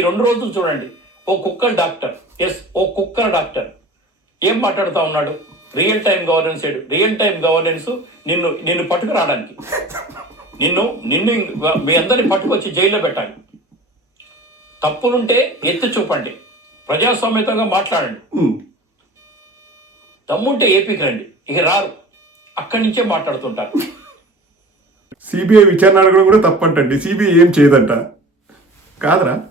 ఈ రెండు రోజులు చూడండి. ఓ cooker doctor. Yes oh cooker doctor. ఏం మాట్లాడుతా ఉన్నాడు? Real time governance real time governance నిన్ను నిన్ను పట్టుకురావడానికి. నిన్ను నిన్ను మీ అందరిని పట్టుకొచ్చి జైల్లో పెట్టాలి. తప్పులుంటే ఎత్తి చూపండి. ప్రజాస్వామ్యతంగా మాట్లాడండి. ఉమ్. దమ్ముంటే ఏపీకి రండి. ఇక రారు. అక్కడి నుంచే మాట్లాడుతుంటారు. సిబిఐ విచారణ అడగడం కూడా తప్పంటండి. సిబిఐ ఏం చేయదంట. కాదరా.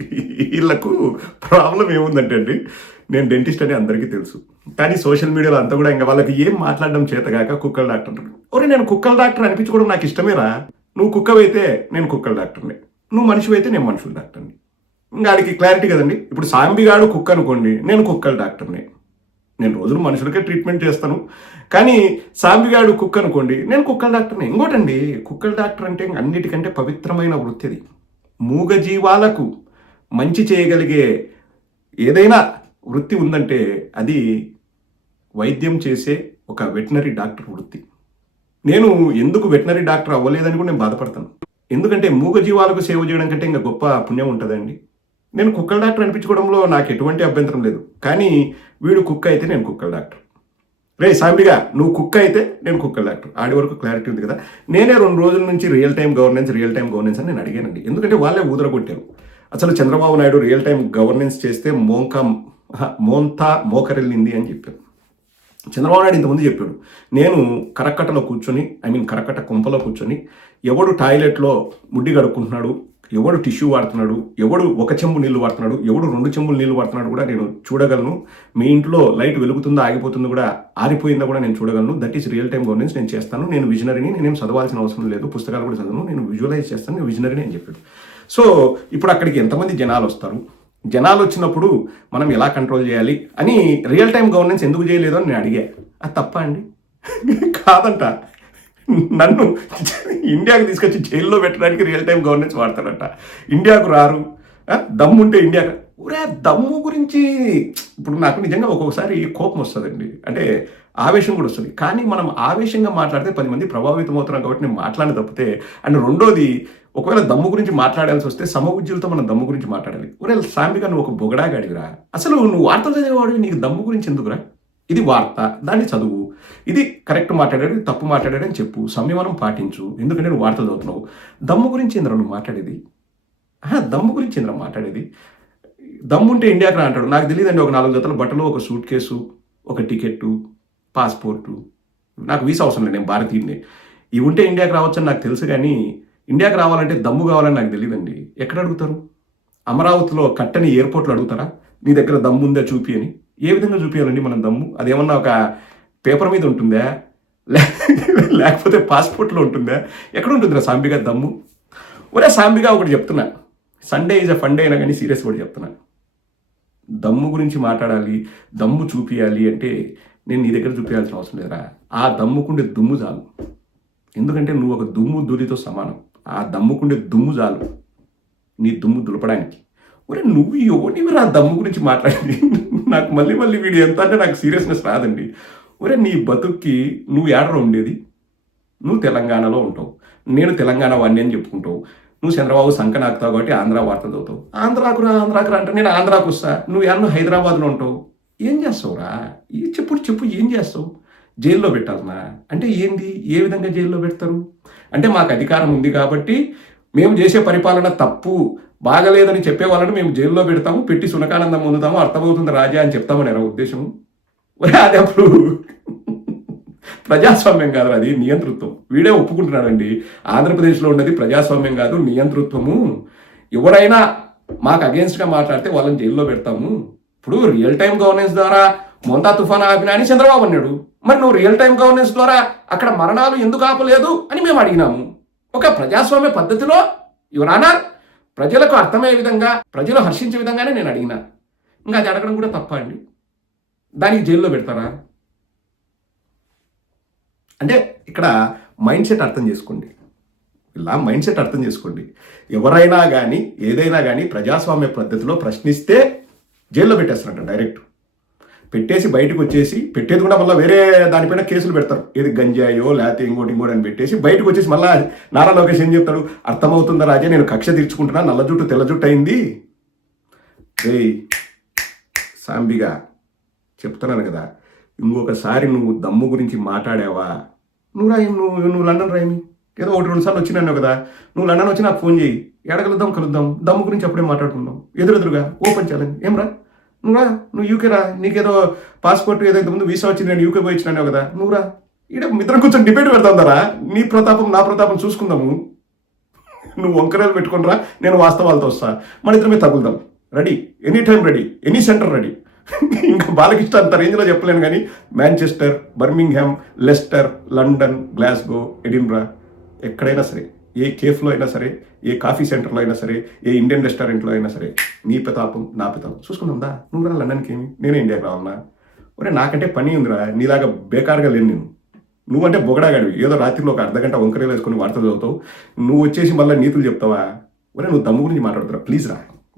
వీళ్ళకు ప్రాబ్లం ఏముందంటే అండి నేను డెంటిస్ట్ అని అందరికీ తెలుసు. కానీ సోషల్ మీడియాలో అంతా కూడా ఇంకా వాళ్ళకి ఏం మాట్లాడడం చేతగాక కుక్కల డాక్టర్ అంటారు. ఒరే నేను కుక్కల డాక్టర్ అనిపించుకోవడం నాకు ఇష్టమేరా? నువ్వు కుక్కవైతే నేను కుక్కల డాక్టర్ని. నువ్వు మనిషివైతే నేను మనుషుల డాక్టర్ని. ఇంకా ఆడికి క్లారిటీ కదండి. ఇప్పుడు సాంబిగాడు కుక్క అనుకోండి నేను కుక్కల డాక్టర్ని. నేను రోజులు మనుషులకే ట్రీట్మెంట్ చేస్తాను. కానీ సాంబిగాడు కుక్క అనుకోండి నేను కుక్కల డాక్టర్ని. ఇంకోటండి కుక్కల డాక్టర్ అంటే అన్నిటికంటే పవిత్రమైన వృత్తి అది. మూగజీవాలకు మంచి చేయగలిగే ఏదైనా వృత్తి ఉందంటే అది వైద్యం చేసే ఒక వెటనరీ డాక్టర్ వృత్తి. నేను ఎందుకు వెటనరీ డాక్టర్ అవ్వలేదని కూడా నేను బాధపడతాను. ఎందుకంటే మూగ జీవాలకు సేవ చేయడం కంటే ఇంకా గొప్ప పుణ్యం ఉంటుందండి. నేను కుక్కల డాక్టర్ అనిపించుకోవడంలో నాకు ఎటువంటి అభ్యంతరం లేదు. కానీ వీడు కుక్క అయితే నేను కుక్కల డాక్టర్. రే సాంబిగా నువ్వు కుక్క అయితే నేను కుక్కల డాక్టర్. ఆడి వరకు క్లారిటీ ఉంది కదా. నేనే రెండు రోజుల నుంచి real time governance real time governance అని నేను అడిగానండి. ఎందుకంటే వాళ్ళే ఊదరగొట్టారు. అసలు Chandrababu Naidu real time governance చేస్తే మోంకా మోంతా మోకరెళ్ళింది అని చెప్పారు. చంద్రబాబు నాయుడు ఇంతకుముందు చెప్పాడు నేను కరక్కటలో కూర్చొని ఐ మీన్ కరక్కట కుంపలో కూర్చొని ఎవడు టాయిలెట్లో ముడ్డి కడుక్కుంటున్నాడు ఎవడు టిష్యూ వాడుతున్నాడు ఎవడు ఒక చెంబు నీళ్ళు వాడుతున్నాడు ఎవడు రెండు చెంబులు నీళ్ళు వాడుతున్నాడు కూడా నేను చూడగలను. మీ ఇంట్లో లైట్ వెలుగుతుందో ఆగిపోతుందో కూడా ఆరిపోయిందో కూడా నేను చూడగలను. That is real time governance నేను చేస్తాను. నేను విజనరీని నేనేం చదవాల్సిన అవసరం లేదు. పుస్తకాలు కూడా చదవను. నేను విజువలైజ్ చేస్తాను. నేను విజనరీని అని చెప్పాడు. సో ఇప్పుడు అక్కడికి ఎంతమంది జనాలు వస్తారు? జనాలు వచ్చినప్పుడు మనం ఎలా కంట్రోల్ చేయాలి? అని రియల్ టైం గవర్నెన్స్ ఎందుకు చేయలేదు అని నేను అడిగా. అది తప్ప అండి? కాదంట. నన్ను ఇండియాకి తీసుకొచ్చి జైల్లో పెట్టడానికి రియల్ టైం గవర్నెన్స్ వాడతారట. ఇండియాకు రారు. దమ్ము దమ్ముంటే ఇండియా ఒరే దమ్ము గురించి ఇప్పుడు నాకు నిజంగా ఒక్కొక్కసారి కోపం వస్తుందండి. అంటే ఆవేశం కూడా వస్తుంది. కానీ మనం ఆవేశంగా మాట్లాడితే పది మంది ప్రభావితం అవుతున్నాం కాబట్టి నేను మాట్లాడి తప్పితే అండ్ రెండోది ఒకవేళ దమ్ము గురించి మాట్లాడాల్సి వస్తే సమబుద్ధులతో మనం దమ్ము గురించి మాట్లాడాలి. ఒరే సాంబిగా నువ్వు ఒక బొగడాగాడిగిరా అసలు నువ్వు వార్తలు చదివేవాడు నీకు దమ్ము గురించి ఎందుకురా? ఇది వార్త దాన్ని చదువు. ఇది కరెక్ట్ మాట్లాడాడు తప్పు మాట్లాడాడు అని చెప్పు. సంయమనం పాటించు. ఎందుకంటే నువ్వు వార్తలు చదువుతున్నావు. దమ్ము గురించి ఇంద్ర నువ్వు మాట్లాడేది? దమ్ము గురించి ఇంద్ర మాట్లాడేది? దమ్ముంటే ఇండియాకి రా అంటాడు. నాకు తెలియదండి ఒక నాలుగు జతల బట్టలు ఒక సూట్ కేసు ఒక టికెట్టు. పాస్పోర్టు. నాకు వీసా అవసరం లేదు నేను భారతీయుడిని. ఇవి ఉంటే ఇండియాకి రావచ్చని నాకు తెలుసు కానీ ఇండియాకి రావాలంటే దమ్ము కావాలని నాకు తెలియదండి ఎక్కడ అడుగుతారు? అమరావతిలో కట్టని ఎయిర్పోర్ట్లో అడుగుతారా? నీ దగ్గర దమ్ము ఉందా చూపి అని? ఏ విధంగా చూపించాలండి మనం దమ్ము? అదేమన్నా ఒక పేపర్ మీద ఉంటుందా? లేకపోతే పాస్పోర్ట్లో ఉంటుందా? ఎక్కడ ఉంటుందిరా సాంబిగా దమ్ము? ఒరే సాంబిగా ఒకటి చెప్తున్నా. సండే ఈజ్ అ ఫండే అయినా కానీ సీరియస్ కూడా చెప్తున్నా. దమ్ము గురించి మాట్లాడాలి దమ్ము చూపించాలి అంటే నేను నీ దగ్గర చూపించాల్సిన అవసరం లేదురా. ఆ దమ్ముకుండే దుమ్ము చాలు. ఎందుకంటే నువ్వు ఒక దుమ్ము దులితో సమానం. ఆ దమ్ముకుండే దుమ్ము చాలు. నీ దుమ్ము దులపడానికి. ఒరే నువ్వు ఎవరివి ఆ దమ్ము గురించి మాట్లాడింది? నాకు మళ్ళీ మళ్ళీ వీడు ఎంత అంటే నాకు సీరియస్నెస్ రాదండి. ఒరే నీ బతుక్కి నువ్వు ఏడలో ఉండేది? నువ్వు తెలంగాణలో ఉంటావు. నేను తెలంగాణ వాడిని అని చెప్పుకుంటావు. నువ్వు చంద్రబాబు సంఖ నాకుతావు కాబట్టి ఆంధ్ర వార్త చదువుతావు. ఆంధ్రాకు రా ఆంధ్రాకు రా అంటే నేను ఆంధ్రాకు వస్తా. నువ్వు ఎన్నో హైదరాబాద్లో ఉంటావు? ఏం చేస్తావురా? ఈ చెప్పు చెప్పు ఏం చేస్తావు? జైల్లో పెట్టాలనా? అంటే ఏంది? ఏ విధంగా జైల్లో పెడతారు? అంటే మాకు అధికారం ఉంది కాబట్టి మేము చేసే పరిపాలన తప్పు బాగలేదని చెప్పే వాళ్ళని మేము జైల్లో పెడతాము పెట్టి సునకానందం పొందుతాము అర్థమవుతుంది రాజా అని చెప్తామని నా ఉద్దేశం. అది అప్పుడు ప్రజాస్వామ్యం కాదు అది నియంతృత్వం. వీడే ఒప్పుకుంటున్నాడండి. ఆంధ్రప్రదేశ్లో ఉన్నది ప్రజాస్వామ్యం కాదు నియంతృత్వము. ఎవరైనా మాకు అగేన్స్ట్గా మాట్లాడితే వాళ్ళని జైల్లో పెడతాము. ఇప్పుడు రియల్ టైం గవర్నెన్స్ ద్వారా మొంతా తుఫాన్ ఆపినా అని చంద్రబాబు అన్నాడు. మరి నువ్వు రియల్ టైం గవర్నెన్స్ ద్వారా అక్కడ మరణాలు ఎందుకు ఆపలేదు అని మేము అడిగినాము. ఒక ప్రజాస్వామ్య పద్ధతిలో యువరానా ప్రజలకు అర్థమయ్యే విధంగా ప్రజలు హర్షించే విధంగానే నేను అడిగినా. ఇంకా అది అడగడం కూడా తప్ప అండి? దానికి జైల్లో పెడతారా? అంటే ఇక్కడ మైండ్ సెట్ అర్థం చేసుకోండి. ఇలా మైండ్ సెట్ అర్థం చేసుకోండి. ఎవరైనా కానీ ఏదైనా కానీ ప్రజాస్వామ్య పద్ధతిలో ప్రశ్నిస్తే జైల్లో పెట్టేస్తారంట డైరెక్ట్. పెట్టేసి బయటకు వచ్చేసి పెట్టేది కూడా మళ్ళీ వేరే దానిపైన కేసులు పెడతారు. ఏది గంజాయో లేకపోతే ఇంకోటి ఇంకోటి అని పెట్టేసి బయటకు వచ్చేసి మళ్ళీ నారా లోకేష్ ఏం చెప్తాడు? అర్థమవుతుందా రాజే నేను కక్ష తీర్చుకుంటున్నా నల్ల జుట్టు తెల్ల జుట్టు అయింది. ఏయ్ సాంబిగా చెప్తున్నాను కదా ఇంకొకసారి నువ్వు దమ్ము గురించి మాట్లాడావా? నువ్వు రాయి నువ్వు నువ్వు లండన్ రాయి ఏదో ఒకటి రెండు సార్లు వచ్చినాను కదా నువ్వు లండన్ వచ్చి నాకు ఫోన్ చేయి. ఎడగలుద్దాం కలుద్దాం కలుద్దాం దమ్ము గురించి అప్పుడే మాట్లాడుకుందాం. ఎదురెదురుగా ఓపెన్ ఛాలెంజ్ ఏం రా? నువ్వురా నువ్వు యూకే రా నీకేదో పాస్పోర్ట్ ఏదైతే ముందు వీసా వచ్చింది నేను యూకే పోయి ఇచ్చినాను కదా. నువ్వురా ఇక్కడ ఈడ మిత్రం కూర్చొని డిబేట్ పెడతాం దరా నీ ప్రతాపం నా ప్రతాపం చూసుకుందాము. నువ్వు వంకరలు పెట్టుకుని నేను వాస్తవాలతో వస్తా. మన ఇద్దరమే తగులుదాం. Ready any time ready any centre ready ఇంకా బాలకృష్ణ అంత రేంజ్లో చెప్పలేను కానీ Manchester Birmingham Leicester London Glasgow Edinburgh ఎక్కడైనా సరే. ఏ కేఫ్లో అయినా సరే ఏ కాఫీ సెంటర్లో అయినా సరే ఏ ఇండియన్ రెస్టారెంట్లో అయినా సరే నీ పితాపం నా పితాపం చూసుకుందా నువ్వు రా లండన్కి ఏమి నేనే ఇండియాకి రావాలన్నా ఒరే నాకంటే పని ఉందిరా నీలాగా బేకార్గా లేను నేను. నువ్వంటే బొగడాగాడివి. ఏదో రాత్రిలో ఒక అర్ధ గంట వంకరేలు వేసుకుని వార్తలు చదువుతావు. నువ్వు వచ్చేసి మళ్ళీ నీతులు చెప్తావా? ఒరే నువ్వు దమ్ము గురించి మాట్లాడుతురా. ప్లీజ్ రా.